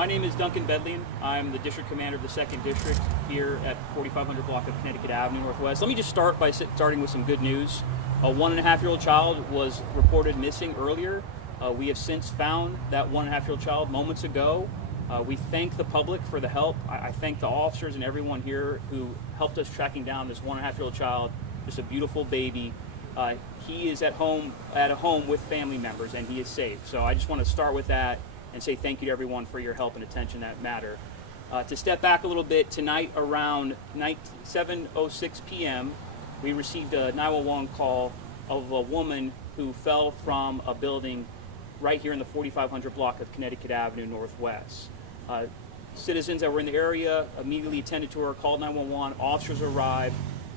My name is Duncan Bedlian. I'm the district commander of the 2nd District here at 4500 block of Connecticut Avenue Northwest. Let me just start by starting with some good news. A 1.5-year-old child was reported missing earlier. We have since found that 1.5-year-old child moments ago. We thank the public for the help. I thank the officers and everyone here who helped us tracking down this 1.5-year-old child, just a beautiful baby. He is at a home with family members, and he is safe. So I just want to start with that and say thank you to everyone for your help and attention that matter. To step back a little bit, tonight around 7:06 p.m., we received a 911 call of a woman who fell from a building right here in the 4500 block of Connecticut Avenue Northwest. Citizens that were in the area immediately attended to her, called 911, officers arrived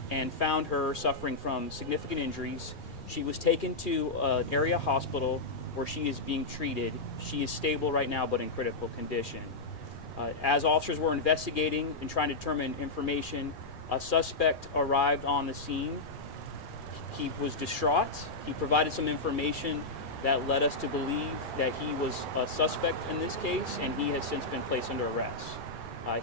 and found her suffering from significant injuries. She was taken to an area hospital where she is being treated. She is stable right now, but in critical condition. As officers were investigating and trying to determine information, a suspect arrived on the scene. He was distraught. He provided some information that led us to believe that he was a suspect in this case, and he has since been placed under arrest.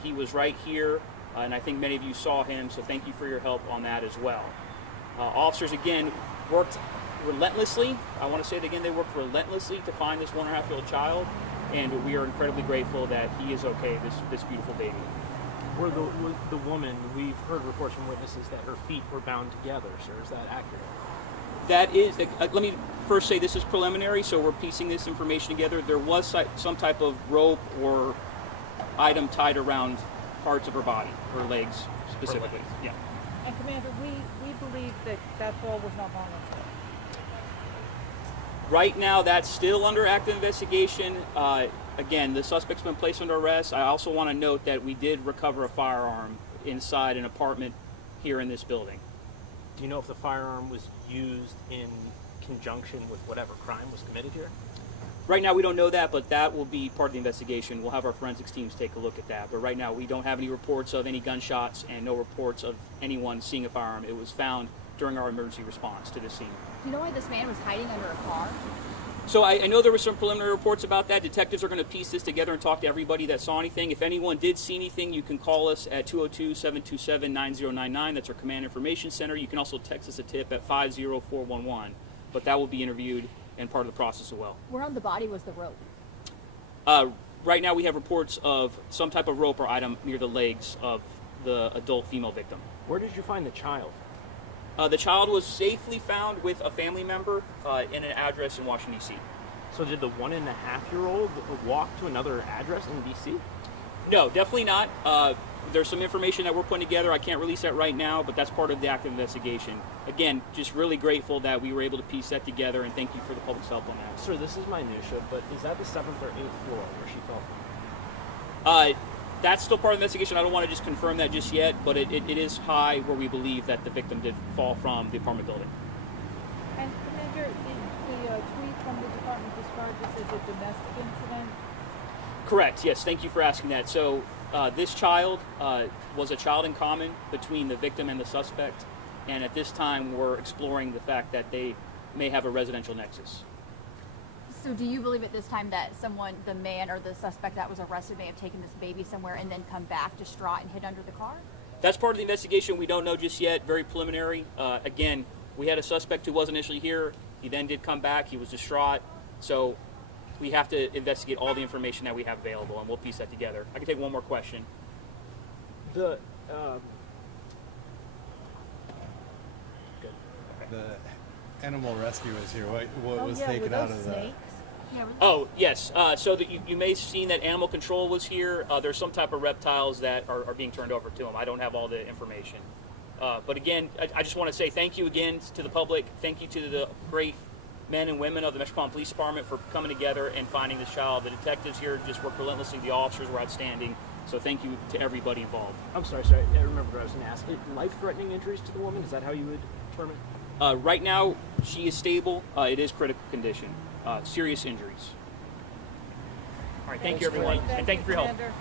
He was right here, and I think many of you saw him, so thank you for your help on that as well. Officers, again, worked relentlessly. I want to say it again, they worked relentlessly to find this 1.5-year-old child, and we are incredibly grateful that he is okay, this beautiful baby. Were the woman, we've heard reports from witnesses that her feet were bound together, sir. Is that accurate? That is, let me first say this is preliminary, so we're piecing this information together. There was some type of rope or item tied around parts of her body, her legs specifically. Yeah. And Commander, we believe that fall was not voluntary. Right now, that's still under active investigation. Again, the suspect's been placed under arrest. I also want to note that we did recover a firearm inside an apartment here in this building. Do you know if the firearm was used in conjunction with whatever crime was committed here? Right now, we don't know that, but that will be part of the investigation. We'll have our forensics teams take a look at that. But right now, we don't have any reports of any gunshots and no reports of anyone seeing a firearm. It was found during our emergency response to the scene. Do you know why this man was hiding under a car? So I know there were some preliminary reports about that. Detectives are going to piece this together and talk to everybody that saw anything. If anyone did see anything, you can call us at 202-727-9099. That's our Command Information Center. You can also text us a tip at 50411. But that will be interviewed and part of the process as well. Where on the body was the rope? Right now we have reports of some type of rope or item near the legs of the adult female victim. Where did you find the child? The child was safely found with a family member in an address in Washington, D.C. So did the 1.5-year-old walk to another address in D.C.? No, definitely not. There's some information that we're putting together. I can't release that right now, but that's part of the active investigation. Again, just really grateful that we were able to piece that together, and thank you for the public's help on that. Sir, this is minutia, but is that the 7th or 8th floor where she fell from? That's still part of the investigation. I don't want to just confirm that just yet, but it is high where we believe that the victim did fall from the apartment building. And Commander, the tweet from the department described this as a domestic incident. Correct, yes, thank you for asking that. So this child was a child in common between the victim and the suspect, and at this time we're exploring the fact that they may have a residential nexus. So do you believe at this time that the man or the suspect that was arrested may have taken this baby somewhere and then come back distraught and hid under the car? That's part of the investigation. We don't know just yet, very preliminary. Again, we had a suspect who was initially here. He then did come back. He was distraught. So we have to investigate all the information that we have available, and we'll piece that together. I can take one more question. Good. The animal rescue is here. What was yeah, taken were out those of the... snakes? Yeah. Oh, yes. So that you may have seen that animal control was here. There's some type of reptiles that are being turned over to them. I don't have all the information. But again, I just want to say thank you again to the public. Thank you to the great men and women of the Metropolitan Police Department for coming together and finding this child. The detectives here just worked relentlessly. The officers were outstanding. So thank you to everybody involved. I'm sorry. I remember what I was going to ask. Life-threatening injuries to the woman? Is that how you would term it? Right now, she is stable. It is critical condition. Serious injuries. All right, thank you, everyone, and thank you for your help. Commander.